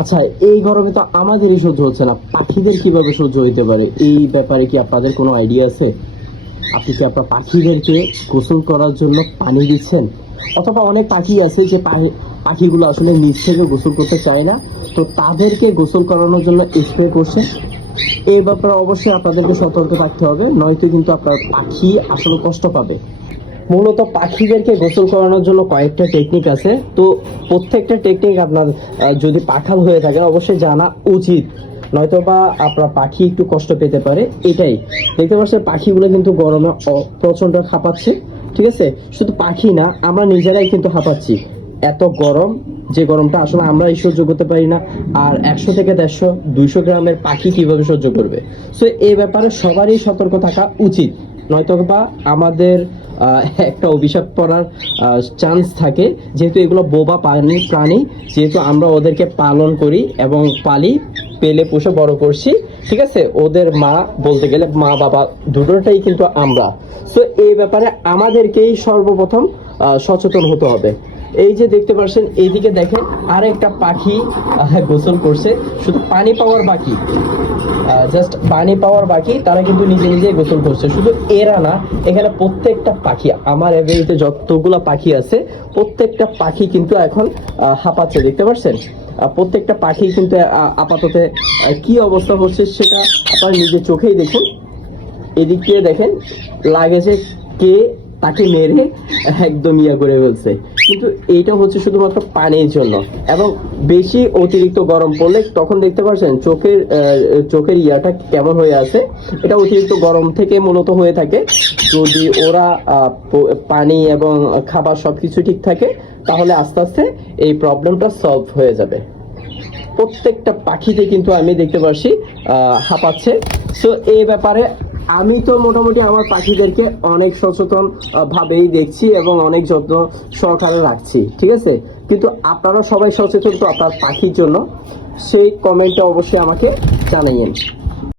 আচ্ছা এই গরমে তো আমাদেরই সহ্য হচ্ছে না। পাখিদের কীভাবে সহ্য হইতে পারে? এই ব্যাপারে কি আপনাদের কোনো আইডিয়া আছে? আপনি কি আপনার পাখিদেরকে গোসল করার জন্য পানি দিচ্ছেন? অথবা অনেক পাখি আছে যে পাখিগুলো আসলে নিচ থেকে গোসল করতে চায় না, তো তাদেরকে গোসল করানোর জন্য স্প্রে করছেন? এই ব্যাপারে অবশ্যই আপনাদেরকে সতর্ক থাকতে হবে, নয়তো কিন্তু আপনার পাখি আসলে কষ্ট পাবে। মূলত পাখিদেরকে গোসল করানোর জন্য কয়েকটা টেকনিক আছে। তো প্রত্যেকটা টেকনিক আপনার যদি পাখাল হয়ে থাকে, অবশ্যই জানা উচিত। নয়তো বা আপনার পাখি একটু কষ্ট পেতে পারে, এটাই। দেখতে পাচ্ছেন, পাখিগুলো কিন্তু গরমে প্রচণ্ড হাঁপাচ্ছে, ঠিক আছে? শুধু পাখি না, আমরা নিজেরাই কিন্তু হাঁপাচ্ছি। এত গরম, যে গরমটা আসলে আমরাই সহ্য করতে পারি না, আর একশো থেকে দেড়শো, দুইশো গ্রামের পাখি কীভাবে সহ্য করবে? সো এ ব্যাপারে সবারই সতর্ক থাকা উচিত। নয়তো বা আমাদের একটা অভিশাপ পড়ার চান্স থাকে। যেহেতু এগুলো বোবা প্রাণী প্রাণী, যেহেতু আমরা ওদেরকে পালন করি এবং পালি, পেলে, পুষে, বড় করছি, ঠিক আছে? ওদের মা বলতে গেলে মা, বাবা দুটোটাই কিন্তু আমরা। তো এই ব্যাপারে আমাদেরকেই সর্বপ্রথম সচেতন হতে হবে। এই যে দেখতে পাচ্ছেন এইদিকে দেখেন আর একটা পাখি গোসল করছে। শুধু পানি পাওয়ার বাকি। জাস্ট পানি পাওয়ার বাকি, তারা কিন্তু নিজে নিজে গোসল করছে। শুধু এরা না, এখানে প্রত্যেকটা পাখি, আমার এভরিতে যতগুলা পাখি আছে, প্রত্যেকটা পাখি কিন্তু এখন হাঁপাচ্ছে, দেখতে পাচ্ছেন প্রত্যেকটা পাখি কিন্তু আপাতত কি অবস্থা হচ্ছে সেটা আপনার নিজের চোখেই দেখুন। এদিক দিয়ে দেখেন লাগে যে কে তাকে মেরে একদম ইয়া করে ফেলছে। কিন্তু এইটা হচ্ছে শুধুমাত্র পানির জন্য। এবং বেশি অতিরিক্ত গরম পড়লে তখন দেখতে পাচ্ছেন চোখের চোখের ইয়াটা কেমন হয়ে আছে। এটা অতিরিক্ত গরম থেকে মূলত হয়ে থাকে। যদি ওরা পানি এবং খাবার সবকিছু ঠিক থাকে, তাহলে আস্তে আস্তে এই প্রবলেমটা সলভ হয়ে যাবে। প্রত্যেকটা পাখিতে কিন্তু আমি দেখতে পাচ্ছি হাঁপাচ্ছে। তো এই ব্যাপারে আমি তো মোটামুটি আমার পাখিদেরকে অনেক সচেতন ভাবেই দেখছি এবং অনেক যত্ন সহকারে রাখছি, ঠিক আছে? কিন্তু আপনারা সবাই সচেতন তো আপনার পাখির জন্য। সেই কমেন্টটা অবশ্যই আমাকে জানাইয়েন।